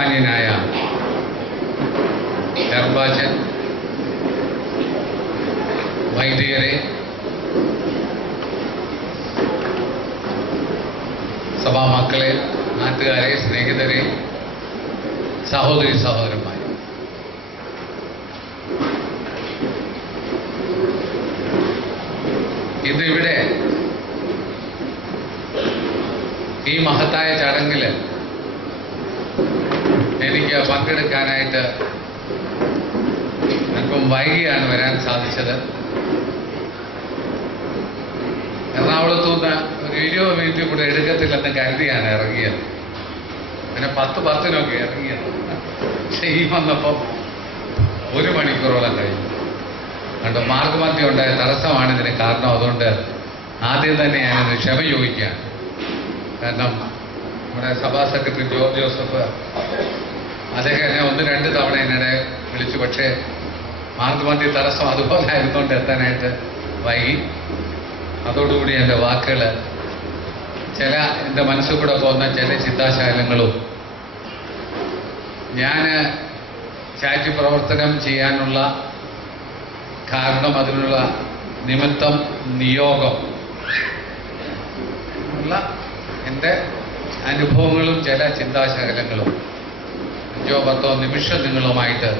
ബഹുമാന്യനായ എർബാച്ചൻ, വൈദികരെ, സഭാമക്കളെ, നാട്ടുകാരെ, സ്നേഹിതരെ, സഹോദരി സഹോദരന്മാരെ, ഇന്നിവിടെ ഈ മഹത്തായ ചടങ്ങിൽ എനിക്ക് പങ്കെടുക്കാനായിട്ട് അല്പം വൈകിയാണ് വരാൻ സാധിച്ചത്. എറണാകുളത്തുനിന്ന് ഒരു 20 മിനിറ്റ് കൂടെ എടുക്കത്തില്ലെന്ന് കരുതിയാണ് ഇറങ്ങിയത്. പിന്നെ 10:10 ഇറങ്ങിയത്. പക്ഷെ ഈ വന്നപ്പോൾ 1 മണിക്കൂറോളം കഴിഞ്ഞു. അതുകൊണ്ട് മാർഗമധ്യം ഉണ്ടായ തടസ്സമാണ് ഇതിന് കാരണം. അതുകൊണ്ട് ആദ്യം തന്നെ ഞാനിത് ക്ഷമ ചോദിക്കുകയാണ്. കാരണം നമ്മുടെ സഭാ സെക്രട്ടറി ജോർജ് ജോസഫ് അദ്ദേഹം എന്നെ 1-2 തവണ എന്നിടെ വിളിച്ചു. പക്ഷേ മാർഗമധ്യ തടസ്സം അതുപോലെ ആയിരുന്നുകൊണ്ട് എത്താനായിട്ട് വൈകി. അതോടുകൂടി എൻ്റെ വാക്കുകൾ എൻ്റെ മനസ്സിൽ കൂടെ പോകുന്ന ചില ചിന്താശകലങ്ങളും ഞാൻ ചാരിറ്റി പ്രവർത്തനം ചെയ്യാനുള്ള കാരണം, അതിനുള്ള നിമിത്തം, നിയോഗം ഉള്ള എൻ്റെ അനുഭവങ്ങളും ചില ചിന്താശകലങ്ങളും 5-10 നിമിഷം നിങ്ങളുമായിട്ട്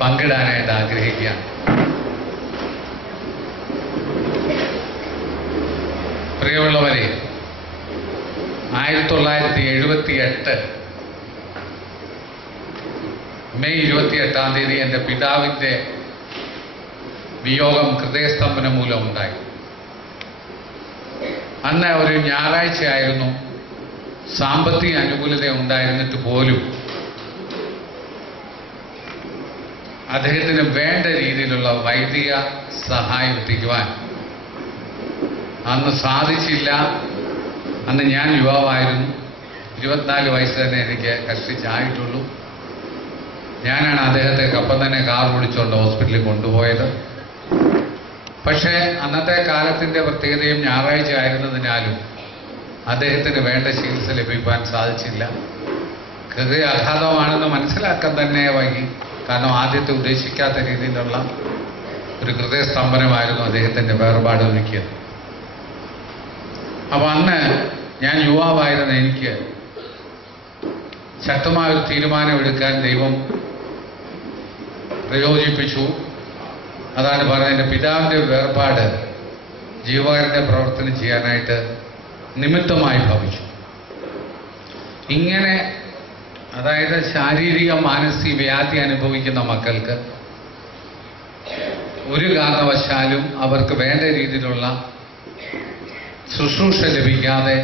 പങ്കിടാനായിട്ട് ആഗ്രഹിക്കുകയാണ്. പ്രിയമുള്ളവരെ, 1978 മെയ് 28-ാം തീയതി എൻ്റെ പിതാവിൻ്റെ വിയോഗം ഹൃദയസ്തംഭനം മൂലം ഉണ്ടായി. അന്ന് ഒരു ഞായറാഴ്ചയായിരുന്നു. സാമ്പത്തിക അനുകൂലത ഉണ്ടായിരുന്നിട്ട് പോലും അദ്ദേഹത്തിന് വേണ്ട രീതിയിലുള്ള വൈദിക സഹായം എത്തിക്കുവാൻ അന്ന് സാധിച്ചില്ല. അന്ന് ഞാൻ യുവാവായിരുന്നു. 24 വയസ്സ് തന്നെ എനിക്ക് കഷ്ടിച്ചായിട്ടുള്ളൂ. ഞാനാണ് അദ്ദേഹത്തെ അപ്പം തന്നെ കാർ വിളിച്ചുകൊണ്ട് ഹോസ്പിറ്റലിൽ കൊണ്ടുപോയത്. പക്ഷേ അന്നത്തെ കാലത്തിൻ്റെ പ്രത്യേകതയും ഞായറാഴ്ച ആയിരുന്നതിനാലും അദ്ദേഹത്തിന് വേണ്ട ചികിത്സ ലഭിക്കാൻ സാധിച്ചില്ല. ഹൃദയാഘാതമാണെന്ന് മനസ്സിലാക്കാൻ തന്നെ വൈകി. കാരണം ആദ്യത്തെ ഉദ്ദേശിക്കാത്ത രീതിയിലുള്ള ഒരു ഹൃദയസ്തംഭനമായിരുന്നു അദ്ദേഹത്തിൻ്റെ വേർപാട് ഒരുക്കിയത്. അപ്പോൾ അന്ന് ഞാൻ യുവാവായിരുന്ന എനിക്ക് ശക്തമായൊരു തീരുമാനമെടുക്കാൻ ദൈവം പ്രയോജിപ്പിച്ചു. അതാണ് പറഞ്ഞത്, എൻ്റെ പിതാവിൻ്റെ വേർപാട് ജീവകാരുണ്യ പ്രവർത്തനം ചെയ്യാനായിട്ട് നിമിത്തമായി ഭവിച്ചു. ഇങ്ങനെ, അതായത് ശാരീരിക മാനസിക വ്യാധി അനുഭവിക്കുന്ന മക്കൾക്ക് ഒരു കാരണവശാലും അവർക്ക് വേണ്ട രീതിയിലുള്ള ശുശ്രൂഷ ലഭിക്കാതെ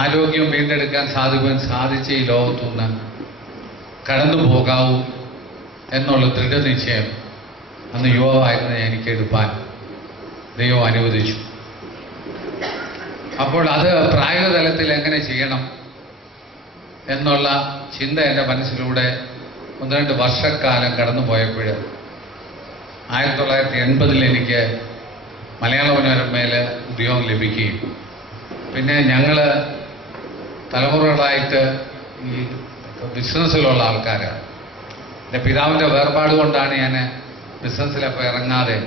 ആരോഗ്യം വീണ്ടെടുക്കാൻ സാധിച്ച ഈ ലോകത്തുനിന്ന് കടന്നു പോകാവൂ എന്നുള്ള ദൃഢനിശ്ചയം അന്ന് യുവാവായിരുന്ന എനിക്ക് എടുപ്പാൻ ദൈവം അനുവദിച്ചു. അപ്പോൾ അത് പ്രായോഗിക തലത്തിൽ എങ്ങനെ ചെയ്യണം എന്നുള്ള ചിന്ത എൻ്റെ മനസ്സിലൂടെ 1-2 വർഷക്കാലം കടന്നു പോയപ്പോൾ 1980 എനിക്ക് മലയാള മനോരമയിൽ ഉദ്യോഗം ലഭിക്കുകയും പിന്നെ ഞങ്ങൾ തലമുറകളായിട്ട് ഈ ബിസിനസ്സിലുള്ള ആൾക്കാരാണ്. എൻ്റെ പിതാവിൻ്റെ വേർപാട് കൊണ്ടാണ് ഞാൻ ബിസിനസ്സിലപ്പോൾ ഇറങ്ങാതെ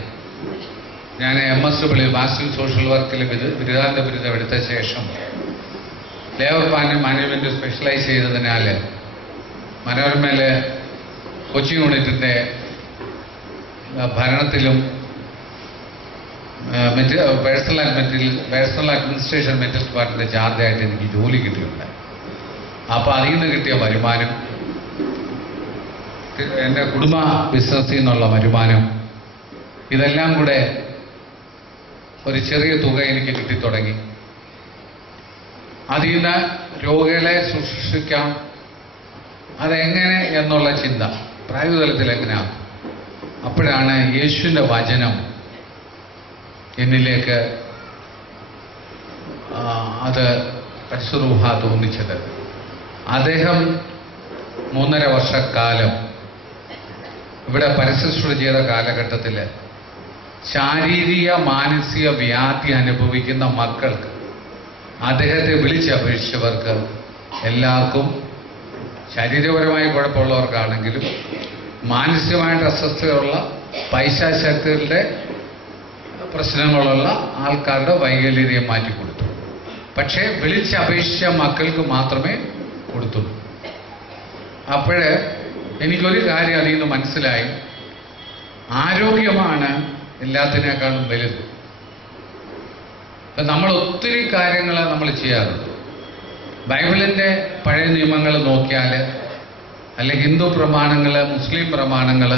ഞാൻ MSW മാസ്റ്റർ സോഷ്യൽ വർക്കിൽ ബിരുദാനന്ദ ബിരുദം എടുത്ത ശേഷം ലേബർ മാനേജ്മെൻറ്റ് സ്പെഷ്യലൈസ് ചെയ്തതിനാൽ മനോരമയിൽ കൊച്ചി യൂണിറ്റിൻ്റെ ഭരണത്തിലും പേഴ്സണൽ അഡ്മിനിസ്ട്രേഷൻ മെറ്റീരിയൽ ഡിപ്പാർട്ട്മെൻറ്റ് ചാർജായിട്ട് എനിക്ക് ജോലി കിട്ടിയിട്ടുണ്ട്. അപ്പോൾ അതിൽ നിന്ന് കിട്ടിയ വരുമാനം, എൻ്റെ കുടുംബ ബിസിനസ്സിൽ നിന്നുള്ള വരുമാനം, ഇതെല്ലാം കൂടെ ഒരു ചെറിയ തുക എനിക്ക് കിട്ടിത്തുടങ്ങി. അതിൽ നിന്ന് രോഗികളെ ശുശ്രൂഷിക്കാം, അതെങ്ങനെ എന്നുള്ള ചിന്ത പ്രായോഗിക തലത്തിൽ എങ്ങനെയാണ്. അപ്പോഴാണ് യേശുവിൻ്റെ വചനം എന്നിലേക്ക് അത് പരിശുദ്ധ റൂഹ തോന്നിച്ചത്. അദ്ദേഹം 3.5 വർഷക്കാലം ഇവിടെ പരിശുശ്രൂഷ ചെയ്ത കാലഘട്ടത്തിൽ ശാരീരിക മാനസിക വ്യാധി അനുഭവിക്കുന്ന മക്കൾക്ക് അദ്ദേഹത്തെ വിളിച്ചപേക്ഷിച്ചവർക്ക് എല്ലാവർക്കും ശരീരപരമായി കുഴപ്പമുള്ളവർക്കാണെങ്കിലും മാനസികമായിട്ട് അസ്വസ്ഥതയുള്ള പൈശാചക്തികളുടെ പ്രശ്നങ്ങളുള്ള ആൾക്കാരുടെ വൈകല്യതയെ മാറ്റിക്കൊടുത്തു. പക്ഷേ വിളിച്ചപേക്ഷിച്ച മക്കൾക്ക് മാത്രമേ കൊടുത്തുള്ളൂ. അപ്പോഴ് എനിക്കൊരു കാര്യം അതിൽ നിന്ന് മനസ്സിലായി, ആരോഗ്യമാണ് എല്ലാത്തിനേക്കാളും വലുത്. നമ്മൾ ഒത്തിരി കാര്യങ്ങൾ നമ്മൾ ചെയ്യാറുണ്ട്. ബൈബിളിൻ്റെ പഴയ നിയമങ്ങൾ നോക്കിയാൽ, അല്ലെങ്കിൽ ഹിന്ദു പ്രമാണങ്ങൾ, മുസ്ലിം പ്രമാണങ്ങൾ,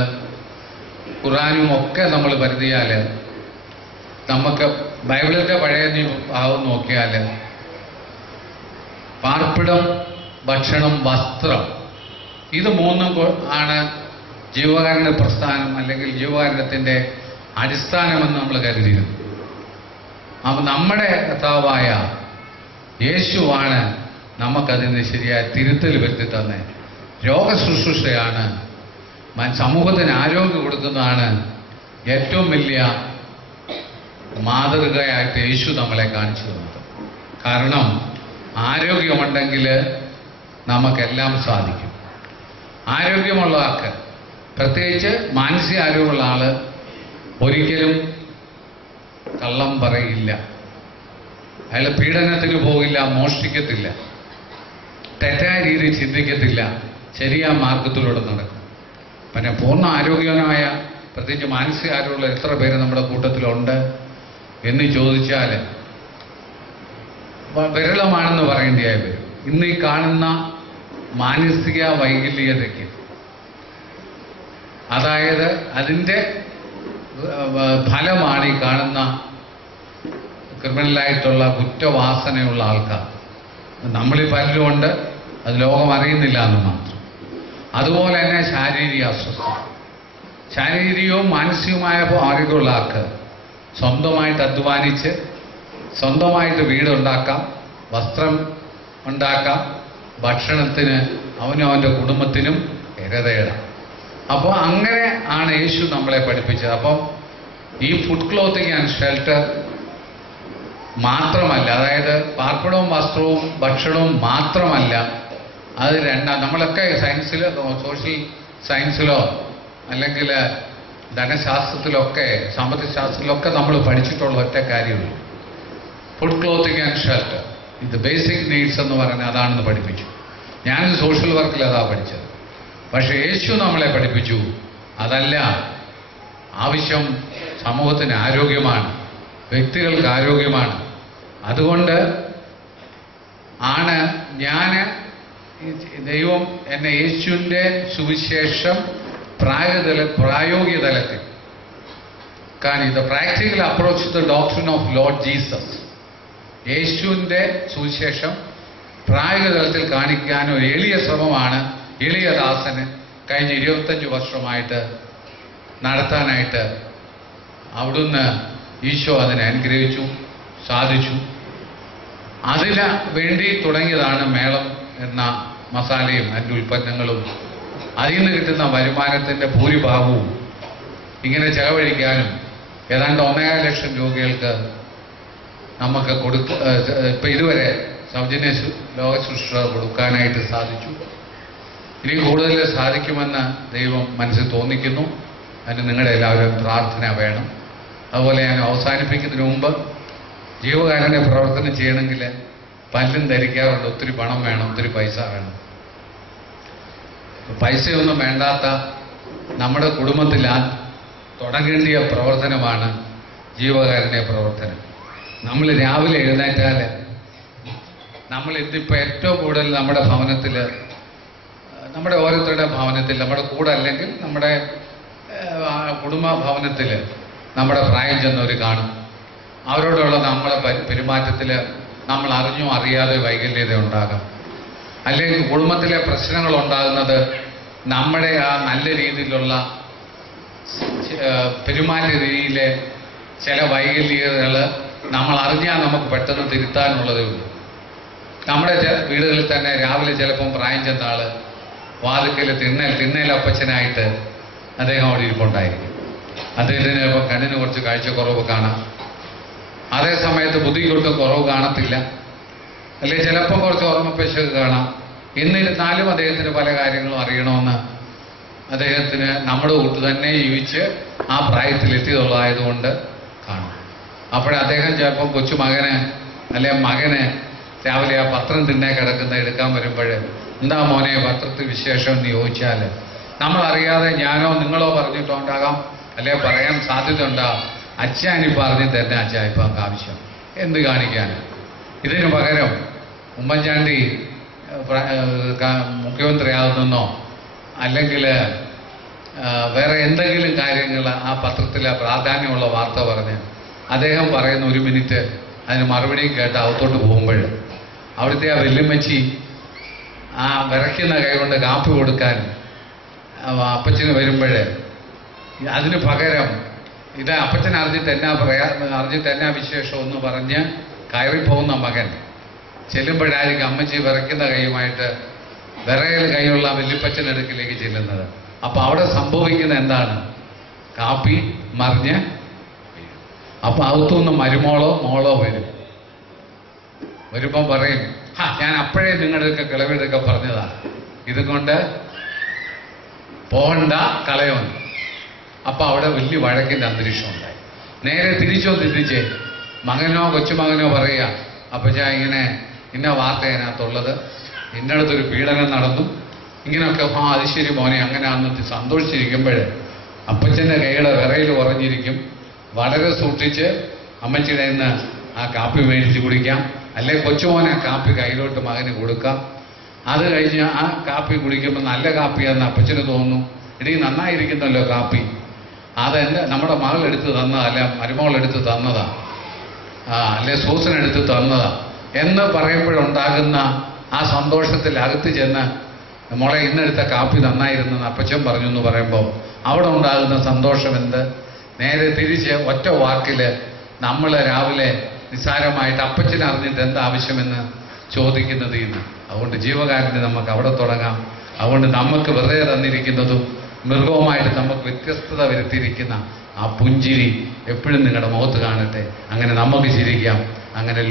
ഖുറാനും ഒക്കെ നമ്മൾ കരുതിയാൽ, നമുക്ക് ബൈബിളിൻ്റെ പഴയ ഭാഗം നോക്കിയാൽ പാർപ്പിടം, ഭക്ഷണം, വസ്ത്രം, ഇത് മൂന്നും ആണ് ജീവകാരുണ്യ പ്രസ്ഥാനം അല്ലെങ്കിൽ ജീവകാരുണ്യത്തിൻ്റെ അടിസ്ഥാനമെന്ന് നമ്മൾ കരുതിയിരുന്നു. അപ്പം നമ്മുടെ കർത്താവായ യേശുവാണ് നമുക്കതിന് ശരിയായ തിരുത്തൽ വരുത്തി തന്നെ. രോഗശുശ്രൂഷയാണ്, സമൂഹത്തിന് ആരോഗ്യം കൊടുക്കുന്നതാണ് ഏറ്റവും വലിയ മാതൃകയായിട്ട് യേശു നമ്മളെ കാണിച്ചു തന്നത്. കാരണം ആരോഗ്യമുണ്ടെങ്കിൽ നമുക്കെല്ലാം സാധിക്കും. ആരോഗ്യമുള്ള ആൾക്ക്, പ്രത്യേകിച്ച് മാനസിക ആരോഗ്യമുള്ള ആള് ഒരിക്കലും കള്ളം പറയില്ല, അയാൾ പീഡനത്തിന് പോകില്ല, മോഷ്ടിക്കത്തില്ല, തെറ്റായ രീതിയിൽ ചിന്തിക്കത്തില്ല, ശരിയായ മാർഗത്തിലൂടെ നടക്കും. പിന്നെ പൂർണ്ണ ആരോഗ്യവാനായ, പ്രത്യേകിച്ച് മാനസിക ആരോഗ്യമുള്ള എത്ര പേര് നമ്മുടെ കൂട്ടത്തിലുണ്ട് എന്ന് ചോദിച്ചാൽ വിരളമാണെന്ന് പറയേണ്ടിയായി വരും. ഇന്ന് ഈ കാണുന്ന മാനസിക വൈകല്യതയ്ക്ക്, അതായത് അതിൻ്റെ ഫലമാണ് ഈ കാണുന്ന ക്രിമിനലായിട്ടുള്ള കുറ്റവാസനയുള്ള ആൾക്കാർ. നമ്മളിൽ പലരുമുണ്ട്, അത് ലോകം അറിയുന്നില്ല എന്ന് മാത്രം. അതുപോലെ തന്നെ ശാരീരിക അസ്വസ്ഥത, ശാരീരികവും മാനസികവുമായ ആരോഗ്യമുള്ള ആൾക്ക് സ്വന്തമായിട്ട് അധ്വാനിച്ച് സ്വന്തമായിട്ട് വീടുണ്ടാക്കാം, വസ്ത്രം ഉണ്ടാക്കാം, ഭക്ഷണത്തിന് അവനും അവൻ്റെ കുടുംബത്തിനും ഇരതയിടാം. അപ്പോൾ അങ്ങനെ ആണ് യേശു നമ്മളെ പഠിപ്പിച്ചത്. അപ്പം ഈ ഫുഡ് ക്ലോത്തിങ് ആൻഡ് ഷെൽട്ടർ മാത്രമല്ല, അതായത് പാർപ്പിടവും വസ്ത്രവും ഭക്ഷണവും മാത്രമല്ല, അത് നമ്മളൊക്കെ സയൻസിലോ സോഷ്യൽ സയൻസിലോ അല്ലെങ്കിൽ ധനശാസ്ത്രത്തിലൊക്കെ സാമ്പത്തിക ശാസ്ത്രത്തിലൊക്കെ നമ്മൾ പഠിച്ചിട്ടുള്ള ഒറ്റ കാര്യമുള്ളൂ, ഫുഡ് ക്ലോത്തിങ് ആൻഡ് ഷെൽട്ടർ. ഇത് ബേസിക് നീഡ്സ് എന്ന് പറഞ്ഞാൽ അതാണെന്ന് പഠിപ്പിച്ചു. ഞാൻ സോഷ്യൽ വർക്കിൽ അതാ പഠിച്ചത്. പക്ഷെ യേശു നമ്മളെ പഠിപ്പിച്ചു അതല്ല, ആവശ്യം സമൂഹത്തിന് ആരോഗ്യമാണ്, വ്യക്തികൾക്ക് ആരോഗ്യമാണ്. അതുകൊണ്ട് ആണ് ദൈവം എന്നെ യേശുവിൻ്റെ സുവിശേഷം പ്രായോഗിക തലത്തിൽ, കാരണം ഇത് practical approach the doctrine of Lord Jesus, യേശുവിൻ്റെ സുവിശേഷം പ്രായോഗിക തലത്തിൽ കാണിക്കാൻ ഒരു എളിയ ശ്രമമാണ് എളിയ ദാസന് കഴിഞ്ഞ 25 വർഷമായിട്ട് നടത്താനായിട്ട് അവിടുന്ന് ഈശോ അതിനെ അനുഗ്രഹിച്ചു, സാധിച്ചു. അതിന് വേണ്ടി തുടങ്ങിയതാണ് മേളം എന്ന മസാലയും അതിൻ്റെ ഉൽപ്പന്നങ്ങളും. അതിൽ നിന്ന് കിട്ടുന്ന വരുമാനത്തിൻ്റെ ഭൂരിഭാഗവും ഇങ്ങനെ ചെലവഴിക്കാനും ഏതാണ്ട് 1.5 ലക്ഷം രോഗികൾക്ക് നമുക്ക് ഇപ്പം ഇതുവരെ സൗജന്യ ലോകശുശ്രൂഷ കൊടുക്കാനായിട്ട് സാധിച്ചു. ഇനി കൂടുതൽ സാധിക്കുമെന്ന് ദൈവം മനസ്സിൽ തോന്നിക്കുന്നു. അതിന് നിങ്ങളുടെ എല്ലാവരും പ്രാർത്ഥന വേണം. അതുപോലെ ഞാൻ അവസാനിപ്പിക്കുന്നതിന് മുമ്പ്, ജീവകാരുണ്യ പ്രവർത്തനം ചെയ്യണമെങ്കിൽ പലരും ധരിക്കാറുണ്ട് ഒത്തിരി പണം വേണം, ഒത്തിരി പൈസ വേണം. പൈസയൊന്നും വേണ്ടാത്ത നമ്മുടെ കുടുംബത്തിൽ തുടങ്ങേണ്ടിയ പ്രവർത്തനമാണ് ജീവകാരുണ്യ പ്രവർത്തനം. നമ്മൾ രാവിലെ എഴുന്നേറ്റാൽ നമ്മൾ ഇതിപ്പോൾ ഏറ്റവും കൂടുതൽ നമ്മുടെ ഭവനത്തിൽ, നമ്മുടെ ഓരോരുത്തരുടെ ഭവനത്തിൽ, നമ്മുടെ കൂടെ അല്ലെങ്കിൽ നമ്മുടെ കുടുംബ ഭവനത്തിൽ നമ്മുടെ പ്രായം ചെന്നവർ കാണും. അവരോടുള്ള നമ്മളെ പെരുമാറ്റത്തിൽ നമ്മൾ അറിഞ്ഞോ അറിയാതെ വൈകല്യത ഉണ്ടാകാം. അല്ലെങ്കിൽ കുടുംബത്തിലെ പ്രശ്നങ്ങൾ ഉണ്ടാകുന്നത് നമ്മുടെ ആ നല്ല രീതിയിലുള്ള പെരുമാറ്റ രീതിയിലെ ചില വൈകല്യതകൾ നമ്മൾ അറിഞ്ഞാൽ നമുക്ക് പെട്ടെന്ന് തിരുത്താനുള്ളതേ ഉള്ളൂ. നമ്മുടെ വീടുകളിൽ തന്നെ രാവിലെ ചിലപ്പം പ്രായം ചെന്ന ആള് വാതിക്കൽ തിണ്ണേലപ്പച്ചനായിട്ട് അദ്ദേഹം അവിടെ ഇരിപ്പുണ്ടായിരിക്കും. അദ്ദേഹത്തിന് ചിലപ്പോൾ കണ്ണിന് കുറച്ച് കാഴ്ചക്കുറവ് കാണാം, അതേ സമയത്ത് ബുദ്ധിക്കൊട്ടും കുറവ് കാണത്തില്ല. അല്ലെ ചിലപ്പോൾ കുറച്ച് ഓർമ്മപ്പിശക് കാണാം. എന്നിരുന്നാലും അദ്ദേഹത്തിന് പല കാര്യങ്ങളും അറിയണമെന്ന് അദ്ദേഹത്തിന് നമ്മുടെ കൂട്ട് തന്നെ ജീവിച്ച് ആ പ്രായത്തിലെത്തിയതുള്ളതായതുകൊണ്ട് കാണും. അപ്പോഴേ അദ്ദേഹം ചിലപ്പം കൊച്ചുമകന് അല്ലെ മകന് രാവിലെ ആ പത്രം തിന്നെ കിടക്കുന്ന എടുക്കാൻ വരുമ്പോൾ എന്താ മോനെ പത്രത്തിൽ വിശേഷം എന്ന് ചോദിച്ചാൽ നമ്മളറിയാതെ ഞാനോ നിങ്ങളോ പറഞ്ഞിട്ടുണ്ടാകാം, അല്ലെ പറയാൻ സാധ്യത ഉണ്ടാകും. അച്ഛാനി പറഞ്ഞ് തന്നെ അച്ഛാ ഇപ്പം നമുക്ക് ആവശ്യം എന്ത് കാണിക്കാൻ. ഇതിനു പകരം ഉമ്മൻചാണ്ടി മുഖ്യമന്ത്രിയാകുന്നെന്നോ അല്ലെങ്കിൽ വേറെ എന്തെങ്കിലും കാര്യങ്ങൾ ആ പത്രത്തിലെ പ്രാധാന്യമുള്ള വാർത്ത പറഞ്ഞ് അദ്ദേഹം പറയുന്ന 1 മിനിറ്റ് അതിന് മറുപടിയും കേട്ട് അകത്തോട്ട് പോകുമ്പോൾ അവിടുത്തെ ആ വെല്ലുമ്മച്ചി ആ വിറയ്ക്കുന്ന കൈ കൊണ്ട് കാപ്പി കൊടുക്കാൻ അപ്പച്ചന് വരുമ്പോൾ അതിന് പകരം ഇത് അപ്പച്ചൻ അറിഞ്ഞിട്ട് എന്നാ വിശേഷം എന്ന് പറഞ്ഞ് കയറിപ്പോകുന്ന മകൻ ചെല്ലുമ്പോഴായിരിക്കും അമ്മച്ചി വിറയ്ക്കുന്ന കൈയുമായിട്ട് വിറയൽ കൈയുള്ള വെല്ലുപ്പച്ചനടുക്കിലേക്ക് ചെല്ലുന്നത്. അപ്പൊ അവിടെ സംഭവിക്കുന്ന എന്താണ്? കാപ്പി മറിഞ്ഞ് അപ്പൊ അകത്തുനിന്ന് മരുമോളോ മോളോ വരുമ്പം പറയും, ഞാൻ അപ്പോഴേ നിങ്ങളുടെയൊക്കെ കിളവിടൊക്കെ പറഞ്ഞതാ, ഇതുകൊണ്ട് പോകണ്ട കളയോന്ന്. അപ്പൊ അവിടെ വലിയ വഴക്കിന്റെ അന്തരീക്ഷം ഉണ്ടായി. നേരെ തിരിച്ചേ മകനോ കൊച്ചുമകനോ പറയുക, അപ്പച്ചാ ഇങ്ങനെ ഇന്ന വാർത്ത അതിനകത്തുള്ളത്, ഇന്നടത്തൊരു പീഡനം നടന്നു, ഇങ്ങനെയൊക്കെ. അത് ശരി മോനെ അങ്ങനെയാണെന്ന് സന്തോഷിച്ചിരിക്കുമ്പോൾ അപ്പച്ചൻ്റെ കൈയുടെ വിറയിൽ കുറഞ്ഞിരിക്കും. വളരെ സൂക്ഷിച്ച് അമ്മച്ചിയുടെ നിന്ന് ആ കാപ്പി മേടിച്ച് കുടിക്കാം, അല്ലെ കൊച്ചുമോനെ കാപ്പി കയ്യിലോട്ട് മകന് കൊടുക്കാം. അത് കഴിഞ്ഞ് ആ കാപ്പി കുടിക്കുമ്പോൾ നല്ല കാപ്പിയാണെന്ന് അപ്പച്ചന് തോന്നുന്നു. ഇടീ നന്നായിരിക്കുന്നല്ലോ കാപ്പി, അതെൻ്റെ നമ്മുടെ മകളെടുത്ത് തന്നതാ, അല്ലെ മരുമകളെടുത്ത് തന്നതാ, അല്ലെ സൂസനെടുത്ത് തന്നതാ എന്ന് പറയുമ്പോഴുണ്ടാകുന്ന ആ സന്തോഷത്തിൽ അകത്ത് ചെന്ന് മോളെ ഇന്നെടുത്ത കാപ്പി നന്നായിരുന്നെന്ന് അപ്പച്ചൻ പറഞ്ഞു എന്ന് പറയുമ്പോൾ അവിടെ ഉണ്ടാകുന്ന സന്തോഷം എന്ത്? നേരെ തിരിച്ച് ഒറ്റ വാക്കിൽ നമ്മൾ രാവിലെ നിസ്സാരമായിട്ട് അപ്പച്ചൻ അറിഞ്ഞിട്ട് എന്താവശ്യമെന്ന് ചോദിക്കുന്നത് ഇന്ന്. അതുകൊണ്ട് ജീവകാരുണ്യം നമുക്ക് അവിടെ തുടങ്ങാം. അതുകൊണ്ട് നമുക്ക് വെറുതെ തന്നിരിക്കുന്നതും മൃഗവുമായിട്ട് നമുക്ക് വ്യത്യസ്തത വരുത്തിയിരിക്കുന്ന ആ പുഞ്ചിരി എപ്പോഴും നിങ്ങളുടെ മുഖത്ത് കാണട്ടെ. അങ്ങനെ നമുക്ക് ചിരിക്കാം. അങ്ങനെ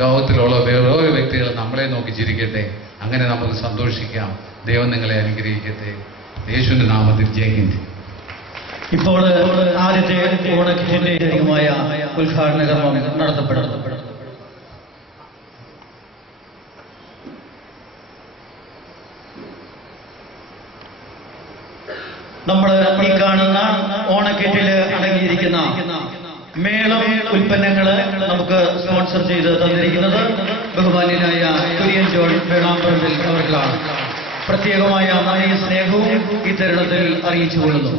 ലോകത്തിലുള്ള വേറൊരു വ്യക്തികൾ നമ്മളെ നോക്കി ചിരിക്കട്ടെ. അങ്ങനെ നമുക്ക് സന്തോഷിക്കാം. ദൈവം നിങ്ങളെ അനുഗ്രഹിക്കട്ടെ. യേശുവിന്റെ നാമത്തിൽ ജയ് ഹിന്ദ്. ഇപ്പോൾ ആദ്യത്തെ ഓണക്കിറ്റിന്റെ ഉദ്ഘാടന കർമ്മം നടത്തപ്പെടുന്നു. നമ്മൾ ഈ കാണുന്ന ഓണക്കിറ്റിൽ അടങ്ങിയിരിക്കുന്ന മേളം ഉൽപ്പന്നങ്ങൾ നമുക്ക് സ്പോൺസർ ചെയ്ത് തന്നിരിക്കുന്നത് ബഹുമാന്യനായ കുര്യൻ ജോൺ വേളാമ്പറമ്പിൽ അവർക്കാണ്. പ്രത്യേകമായ നന്ദി സ്നേഹവും ഈ തരുണത്തിൽ അറിയിച്ചുകൊള്ളുന്നു.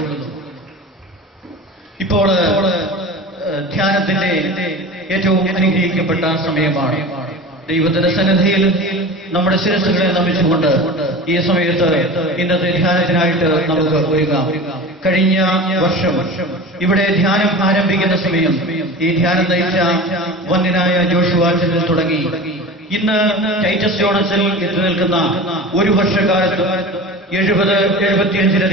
ഇപ്പോൾ ധ്യാനത്തിന്റെ ഏറ്റവും അനുഗ്രഹിക്കപ്പെട്ട സമയമാണ്. ദൈവത്തിന്റെ സന്നിധിയിൽ നമ്മുടെ ശിരസ്സുകളെ നമിച്ചുകൊണ്ട് ഈ സമയത്ത് ഇന്നത്തെ ധ്യാനത്തിനായിട്ട് നമുക്ക് ഒരുങ്ങാം. കഴിഞ്ഞ വർഷം ഇവിടെ ധ്യാനം ആരംഭിക്കുന്ന സമയം ഈ ധ്യാനം നയിച്ച വന്യനായ ജോഷുവാച്ചനിൽ തുടങ്ങി ഇന്ന് ടൈറ്റസ് ജോണസിൽ എത്തി നിൽക്കുന്ന 1 വർഷക്കാലത്ത് 70-75